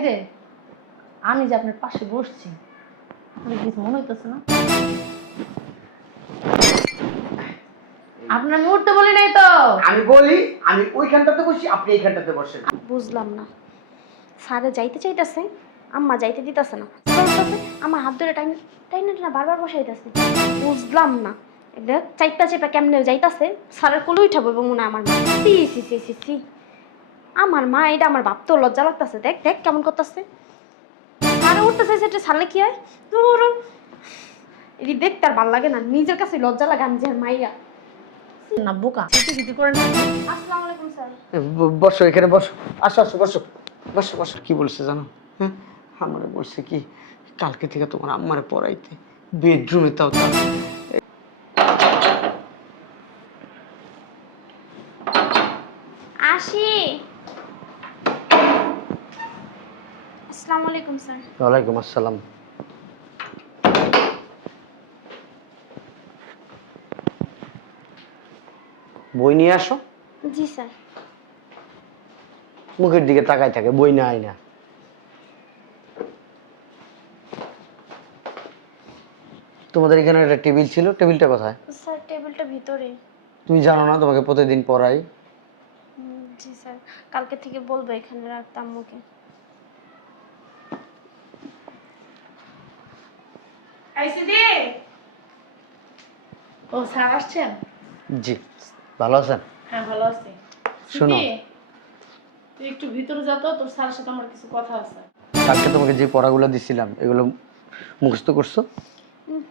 এই যে আমি যে আপনার পাশে বসছি, আপনার কিছু মনে হইতেছে না? আপনার মুহূর্তে বলি নাই তো। আমি বলি আমি ওইখানটাতে বসি, আপনি এইখানটাতে বসেন। বুঝলাম না, স্যারে যাইতে চাইতেছে, আম্মা যাইতে দিতেছে না, স্যার বলতেছে আমার হাত ধরে টাইম টাইনে না বারবার বসাইতেছে। বুঝলাম না, দেখ চাইপা চাইপা কেমনে যাইতাছে, স্যারের কোলে উঠাবো এবং মনে হয় আমার মা। সি সি সি সি সি, আমার মা, এটা আমার ভাবতেও লজ্জা লাগতেছে। দেখ দেখ কেমন করতেছে, স্যারে উঠতেছে, সেটা ছাড়লে কি হয়? ধরো এটি দেখতে আর ভালো লাগে না, নিজের কাছে লজ্জা লাগে আমি যে মাইয়া। না বোকা, কিছু কিছু করেন না। আসসালামু আলাইকুম স্যার। বসো, এখানে বসো, আসো আসো, বসো বসো বসো। কি বলছে জানো? হ্যাঁ, আমারে বলছে কি কালকে থেকে তোমার আম্মারে পড়াইতে বেডরুমে, তাও তা। আসি। আসসালামু আলাইকুম স্যার। ওয়ালাইকুম আসসালাম। বই নিয়ে আসো। জি স্যার। মুখের দিকে তাকায় থাকে, বই নাই না। তোমাদের এখানে একটা টেবিল ছিল, টেবিলটা কোথায়? স্যার টেবিলটা ভিতরে। তুমি জানো না তোমাকে প্রতিদিন পড়াই? জি স্যার, কালকে থেকে বলবো এখানে রাখতে আম্মুকে। আইসিডি ও স্যার আসছেন? জি, ভালো আছেন? হ্যাঁ ভালো আছি। শোনো। সিদ্ধি, তুই একটু ভিতরে যা তো, তোর স্যারের সাথে আমার কিছু কথা আছে। কালকে তোমাকে যে পড়াগুলো দিছিলাম এগুলো মুখস্থ করছো?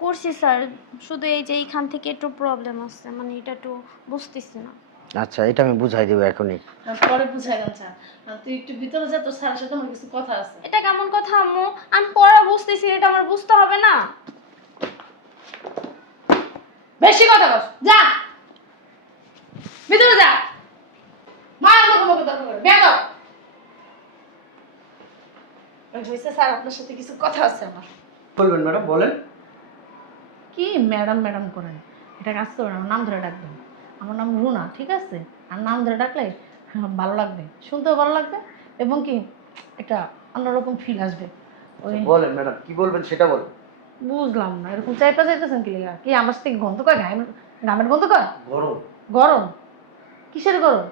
করছি স্যার, শুধু এই যে এইখান থেকে একটু প্রবলেম আছে, মানে এটা একটু বুঝতেছি না। আচ্ছা, এটা আমি বুঝাই দেবো এখনই। পরে বুঝাই দেন স্যার। তুই একটু ভিতরে যা, তোর স্যারের সাথে আমার কিছু কথা আছে। এটা কেমন কথা আম্মু? আমি পড়া বুঝতেছি, এটা আমার বুঝতে হবে না? বেশি কথা বল, যা ভিতরে যা। মার মুখে তর্ক করে বেরো। হইছে স্যার, আপনার সাথে কিছু কথা আছে আমার। বলবেন ম্যাডাম, বলেন। কি ম্যাডাম ম্যাডাম করেন? এটা কাজ করেন, আমার নাম ধরে ডাকবেন। আমার নাম রুনা, ঠিক আছে? আর নাম ধরে ডাকলে ভালো লাগবে, শুনতেও ভালো লাগবে, এবং কি একটা অন্যরকম ফিল আসবে। ওই বলেন ম্যাডাম, কি বলবেন সেটা বলেন। বুঝলাম না, এরকম চাইপা চাইতেছেন কি লিগা? কি আমার থেকে গন্ধ কয়? ঘামের গন্ধ কয়? গরম। গরম? কিসের গরম?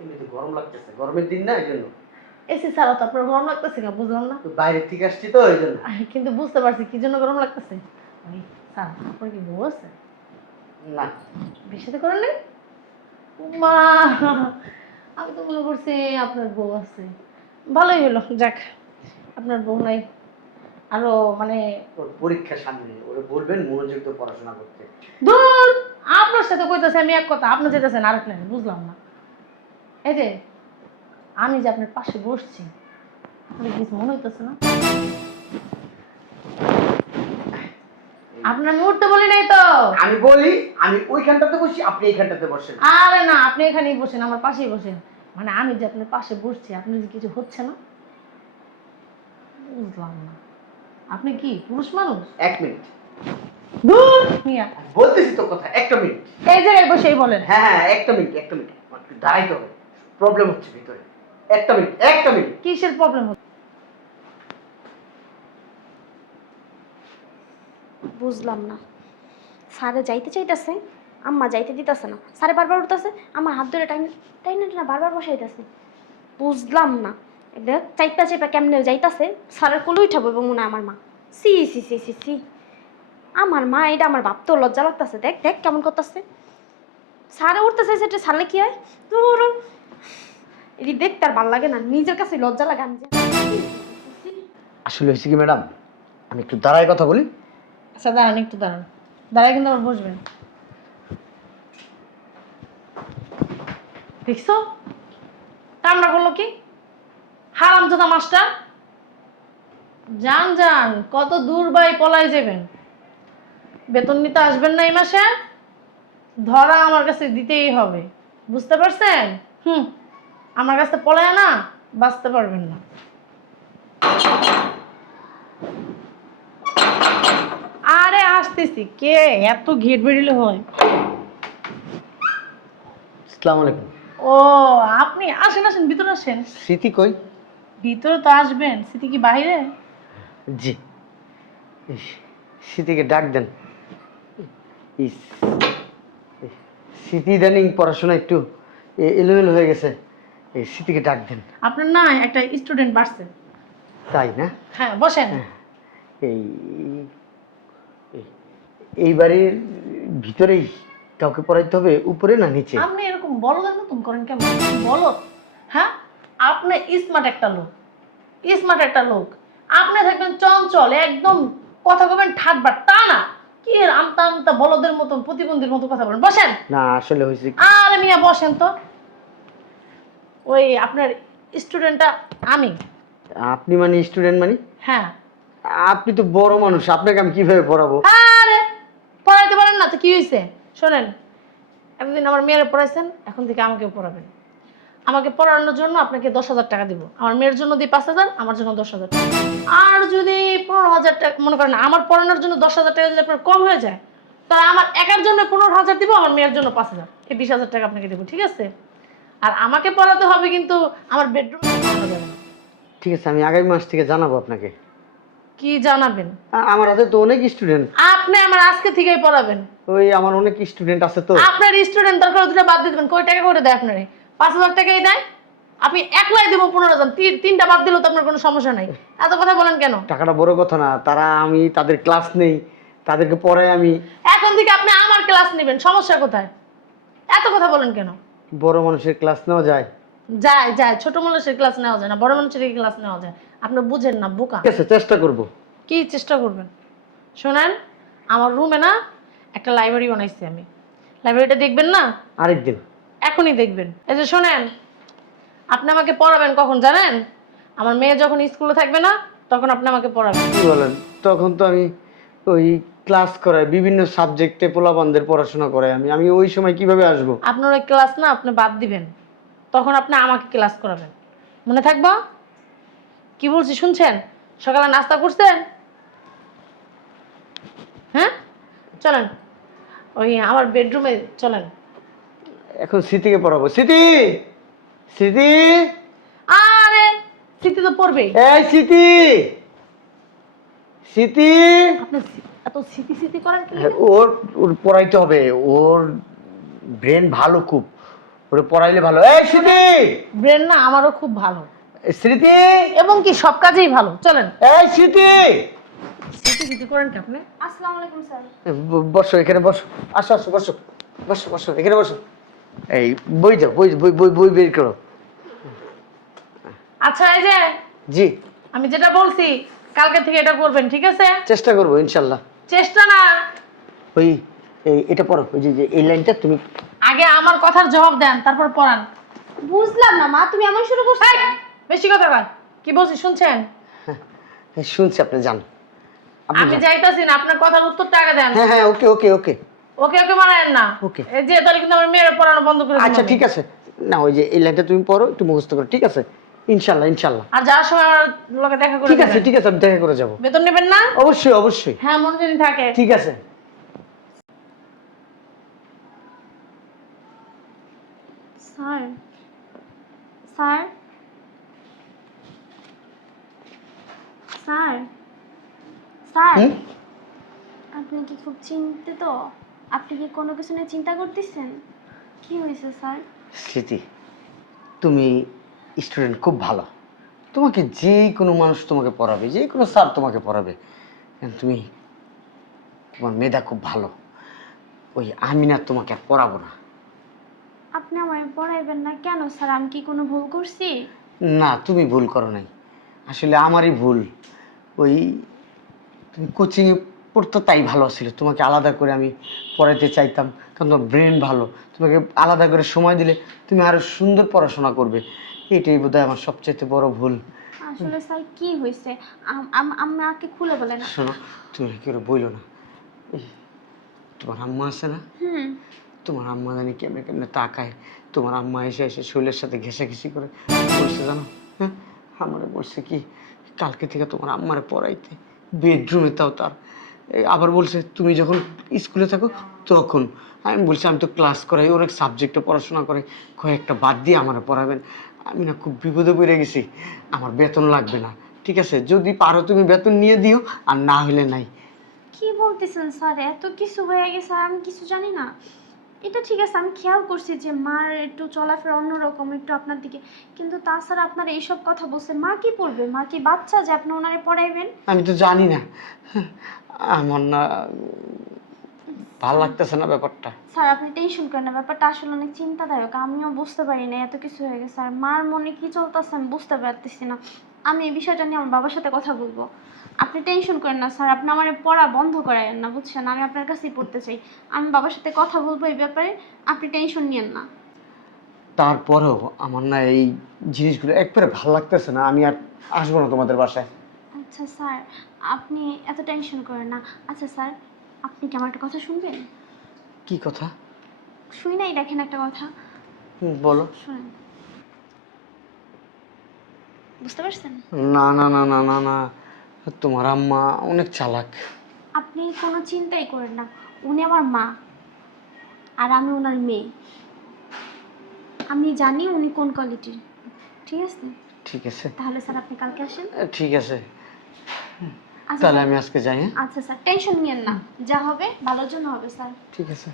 এমনিতে গরম লাগতেছে, গরমের দিন না, এই জন্য। এসি ছাড়া তো আপনার গরম লাগতেছে না, বুঝলাম না। তো বাইরের থেকে আসছি তো, এই জন্য। কিন্তু বুঝতে পারছি কি জন্য গরম লাগতেছে। ওই স্যার, আপনার কি বউ আছে? না। বিয়ে সাথে করেন নাই? মা, আমি তো মনে করছি আপনার বউ আছে। ভালোই হলো, যাক আপনার বউ নাই। আরো মানে ওর পরীক্ষা সামনে, ওরা বলবেন মনোযোগ দিয়ে পড়াশোনা করতে। দূর, আপনার সাথে কইতাছে আমি এক কথা, আপনি যেতেছেন আরেক লাইন, বুঝলাম না। এই যে আমি যে আপনার পাশে বসছি, আপনার কিছু মনে হইতেছে না? আপনার মুহূর্তে বলি নাই তো। আমি বলি আমি ওইখানটাতে বসি, আপনি এইখানটাতে বসেন। আরে না, আপনি এখানেই বসেন, আমার পাশেই বসেন। মানে আমি যে আপনার পাশে বসছি, আপনার যে কিছু হচ্ছে না? বুঝলাম না, আপনি কি পুরুষ মানুষ? 1 মিনিট। দূর মিয়া, বলতেছি তো কথা, একটা মিনিট। এই জায়গায় বসেই বলেন। হ্যাঁ হ্যাঁ, একটা মিনিট, একটা মিনিট। একটু দাঁড়াইতে হবে, প্রবলেম হচ্ছে ভিতরে। একটা মিনিট, একটা মিনিট। কিসের প্রবলেম হচ্ছে? বুঝলাম না, স্যারে যাইতে চাইতেছে, আম্মা যাইতে দিতেছে না, স্যারে বারবার উঠতেছে, আমার হাত ধরে টাইম টাইনে না বারবার বসাইতেছে। বুঝলাম না, দেখ চাইপা চাইপা কেমনে যাইতাছে, স্যারের কোলে উঠাবো এবং মনে হয় আমার মা। সি সি সি সি সি, আমার মা, এটা আমার ভাবতেও লজ্জা লাগতেছে। দেখ দেখ কেমন করতেছে, স্যারে উঠতেছে, সেটা ছাড়লে কি হয়? ধরো এটি দেখতে আর ভালো লাগে না, নিজের কাছে লজ্জা লাগে আমি যে। আসলে হয়েছে কি ম্যাডাম, আমি একটু দাঁড়ায় কথা বলি। আচ্ছা দাঁড়ান, একটু দাঁড়ান, দাঁড়ায় কিন্তু আবার বসবেন। দেখছো কামড়া করলো কি? হারাম দাদা মাস্টার, যান যান, কত দূর বাই পলাই যাবেন? বেতন নিতে আসবেন না এই মাসে? ধরা আমার কাছে দিতেই হবে, বুঝতে পারছেন? আমার কাছে পলায় না বাঁচতে পারবেন না। আরে আসতেছি, কে এত ঘেট বেরিলে হয়? আসসালামু আলাইকুম। ও আপনি আসেন আসেন, ভিতরে আসেন। স্মৃতি কই? ভিতরে তো আসবেন, স্মৃতি কি বাইরে? জি। ইস, স্মৃতিকে ডাক দেন। ইস, স্মৃতি ইদানিং পড়াশোনা একটু এলোমেলো হয়ে গেছে, এই স্মৃতিকে ডাক দেন। আপনার না একটা স্টুডেন্ট বাড়ছে। তাই না? হ্যাঁ, বসেন। এই এই- এই বাড়ির ভিতরেই কাউকে পড়াইতে হবে, উপরে না নিচে? আপনি এরকম বলদের মতন করেন কেমন? বলো, হ্যাঁ? আপনি স্মার্ট একটা লোক, স্মার্ট একটা লোক। আপনি থাকবেন চঞ্চল, একদম কথা বলবেন ঠাটবাট, তা না। কি আমতা আমতা বলদের মতন, প্রতিবন্ধীর মতো কথা বলেন। বসেন। না আসলে হয়েছে কি, আরে মিয়া বসেন তো। ওই আপনার স্টুডেন্টটা আমি। আপনি মানে স্টুডেন্ট মানে? হ্যাঁ। আপনি তো বড় মানুষ, আপনাকে আমি কিভাবে পড়াবো? আরে পড়াইতে পারেন না তো কি হয়েছে? শোনেন, এতদিন আমার মেয়ের পড়াইছেন, এখন থেকে আমাকেও পড়াবেন। আমাকে পড়ানোর জন্য আপনাকে 10,000 টাকা দিব। আমার মেয়ের জন্য দিই 5,000, আমার জন্য 10,000 টাকা। আর যদি 15,000 টাকা মনে করেন, আমার পড়ানোর জন্য 10,000 টাকা যদি আপনার কম হয়ে যায়, তাহলে আমার একার জন্য 15,000 দিব, আমার মেয়ের জন্য 5,000, এই 20,000 টাকা আপনাকে দেবো, ঠিক আছে? আর আমাকে পড়াতে হবে, কিন্তু আমার বেডরুমে পড়ানো যাবে না। ঠিক আছে, আমি আগামী মাস থেকে জানাবো আপনাকে। কি জানাবেন? আমার হাতে তো অনেক স্টুডেন্ট। আপনি আমার আজকে থেকেই পড়াবেন। ওই আমার অনেক স্টুডেন্ট আছে তো। আপনার স্টুডেন্ট দরকার দুটো বাদ দিয়ে দেবেন। কয় টাকা করে দেয় আপনারে? 5,000 টাকাই দেয়। আপনি একলাই দেবো 15,000, তিনটা বাদ দিলেও তো আপনার কোনো সমস্যা নাই। এত কথা বলেন কেন? টাকাটা বড় কথা না, তারা আমি তাদের ক্লাস নেই, তাদেরকে পড়াই আমি। এখন থেকে আপনি আমার ক্লাস নেবেন, সমস্যা কোথায়? এত কথা বলেন কেন? বড় মানুষের ক্লাস নেওয়া যায়? যায় যায়, ছোট মানুষের ক্লাস নেওয়া যায় না, বড় মানুষের ক্লাস নেওয়া যায়। আপনি বুঝেন না, বোকা। ঠিক আছে, চেষ্টা করব। কি চেষ্টা করবেন? শোনেন, আমার রুমে না একটা লাইব্রেরি বানাইছি আমি। লাইব্রেরিটা দেখবেন না? আরেকদিন। এখনই দেখবেন। এই যে শোনেন, আপনি আমাকে পড়াবেন কখন জানেন? আমার মেয়ে যখন স্কুলে থাকবে না, তখন আপনি আমাকে পড়াবেন। কি বলেন? তখন তো আমি ওই ক্লাস করাই, বিভিন্ন সাবজেক্টে পোলাপানদের পড়াশোনা করাই আমি ওই সময় কিভাবে আসব? আপনার ওই ক্লাস না আপনি বাদ দিবেন, তখন আপনি আমাকে ক্লাস করাবেন। মনে থাকবো? কি বলছি শুনছেন? সকালে নাস্তা করছেন? হ্যাঁ, চলেন ওই আমার বেডরুমে চলেন। এখন স্মৃতিকে পড়াবো। স্মৃতি, স্মৃতি, আরে স্মৃতি তো পড়বেই। এই স্মৃতি, স্মৃতি। আপনি এত স্মৃতি স্মৃতি করেন কি? হ্যাঁ, ওর ওর পড়াইতে হবে, ওর ব্রেন ভালো খুব, ওরে পড়াইলে ভালো। এই স্মৃতি, ব্রেন না আমারও খুব ভালো, স্মৃতি, এবং কি সব কাজেই ভালো। চলেন। এই স্মৃতি। স্মৃতি স্মৃতি করেন কি আপনি? আসসালামু আলাইকুম স্যার। বসো, এখানে বসো। আসো আসো, বসো বসো বসো, এখানে বসো। এই বই যাও, বই বই বই বই বের করো। আচ্ছা, এই যে জি, আমি যেটা বলছি, কালকে থেকে এটা করবেন, ঠিক আছে? চেষ্টা করবো ইনশাল্লাহ। চেষ্টা না, ওই এটা পড়ো, ওই যে এই লাইনটা তুমি। আগে আমার কথার জবাব দেন, তারপর পড়ান। বুঝলাম না মা, তুমি এমন শুরু করছো? এই, বেশি কথা কয়। কি বলছি শুনছেন? হ্যাঁ, শুনছি, আপনি যান, আপনি আমি যান। যাইতাছি না, আপনার কথার উত্তরটা আগে দেন। হ্যাঁ হ্যাঁ, ওকে ওকে ওকে। ওকে ওকে মানেন না। ওকে। এই যে তাহলে কিন্তু আমার মেয়ের পড়ানো বন্ধ করে দিবেন। আচ্ছা ঠিক আছে, না ওই যে এই লাইনটা তুমি পড়ো, একটু মুখস্থ করো, ঠিক আছে? ইনশাল্লাহ ইনশাল্লাহ। আর যাওয়ার সময় আমার লোকে দেখা করে ঠিক আছে দিবেন। ঠিক আছে, আমি দেখা করে যাবো। বেতন নেবেন না? অবশ্যই অবশ্যই। হ্যাঁ, মন যদি থাকে। ঠিক আছে। স্যার, স্যার, স্যার, স্যার, হুম? আপনি কি খুব চিন্তিত? আপনি কি কোনো কিছু নিয়ে চিন্তা করতেছেন? কি হয়েছে স্যার? স্মৃতি, তুমি স্টুডেন্ট খুব ভালো, তোমাকে যে কোনো মানুষ তোমাকে পড়াবে, যে কোনো স্যার তোমাকে পড়াবে। তুমি, তোমার মেধা খুব ভালো, ওই আমি না তোমাকে আর পড়াবো না। আপনি আমায় পড়াইবেন না কেন স্যার? আমি কি কোনো ভুল করছি? না, তুমি ভুল করো নাই, আসলে আমারই ভুল। ওই তুমি কোচিংয়ে পড়তো তাই ভালো ছিল, তোমাকে আলাদা করে আমি পড়াইতে চাইতাম, কারণ তোমার ব্রেন ভালো, তোমাকে আলাদা করে সময় দিলে তুমি আরো সুন্দর পড়াশোনা করবে। এটাই বোধহয় আমার সবচেয়ে বড় ভুল। আসলে স্যার কি হয়েছে আমাকে খুলে বলেন। শোনো, তুমি কেউ বইলো না, এই তোমার আম্মা আছে না, হুম। তোমার আম্মা জানি কেমনে কেমনে তাকায়, তোমার আম্মা এসে এসে শৈলের সাথে ঘেঁষাঘেঁষি করে বলছে জানো, হ্যাঁ আমারে বলছে কি কালকে থেকে তোমার আম্মারে পড়াইতে, বেডরুমে তাও তার। আবার বলছে তুমি যখন স্কুলে থাকো তখন। আমি বলছি আমি তো ক্লাস করাই, ওর এক সাবজেক্টে পড়াশোনা করে, কয়েকটা বাদ দিয়ে আমারে পড়াবেন। আমি না খুব বিপদে পড়ে গেছি, আমার বেতন লাগবে না, ঠিক আছে? যদি পারো তুমি বেতন নিয়ে দিও, আর না হলে নাই। কি বলতেছেন স্যার? এত কিছু হয়ে গেছে আর আমি কিছু জানি না? এটা ঠিক আছে, আমি খেয়াল করছি যে মার একটু চলাফেরা অন্যরকম, একটু আপনার দিকে, কিন্তু তাছাড়া আপনার এইসব কথা বলছে, মা কি পড়বে? মা কি বাচ্চা যে আপনি ওনারে পড়াইবেন? আমি তো জানি না, আমার না ভালো লাগতেছে না ব্যাপারটা। স্যার আপনি টেনশন করেন না, ব্যাপারটা আসলে অনেক চিন্তাদায়ক, আমিও বুঝতে পারি না এত কিছু হয়ে গেছে। আর মার মনে কি চলতেছে আমি বুঝতে পারতেছি না। আমি এই বিষয়টা নিয়ে আমার বাবার সাথে কথা বলবো। আপনি টেনশন করেন না স্যার, আপনি আমার পড়া বন্ধ করায়েন না, বুঝছেন? আমি আপনার কাছেই পড়তে চাই। আমি বাবার সাথে কথা বলবো এই ব্যাপারে, আপনি টেনশন নিয়েন না। তারপরেও আমার না এই জিনিসগুলো একবারে ভালো লাগতেছে না, আমি আর আসবো না তোমাদের বাসায়। আচ্ছা স্যার, আপনি এত টেনশন করেন না। আচ্ছা স্যার, আপনি কি আমার একটা কথা শুনবেন? কি কথা? শুই নাই, দেখেন একটা কথা। বলো। শুনেন, বুঝতে পারছেন? না না না না না না, তোমার আম্মা অনেক চালাক। আপনি কোনো চিন্তাই করেন না, উনি আমার মা আর আমি ওনার মেয়ে। আমি জানি উনি কোন কোয়ালিটির। ঠিক আছে? ঠিক আছে, তাহলে স্যার আপনি কালকে আসেন। ঠিক আছে, আচ্ছা তাহলে স্যার। আমি আজকে যাই। হ্যাঁ, আচ্ছা স্যার, টেনশন নিয়েন না, যা হবে ভালোর জন্য হবে স্যার। ঠিক আছে।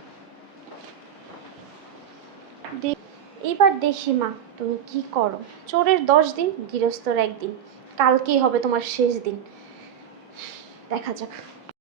এইবার দেখি মা তুমি কি করো। চোরের 10 দিন, গৃহস্থর 1 দিন। কালকেই হবে তোমার শেষ দিন, দেখা যাক।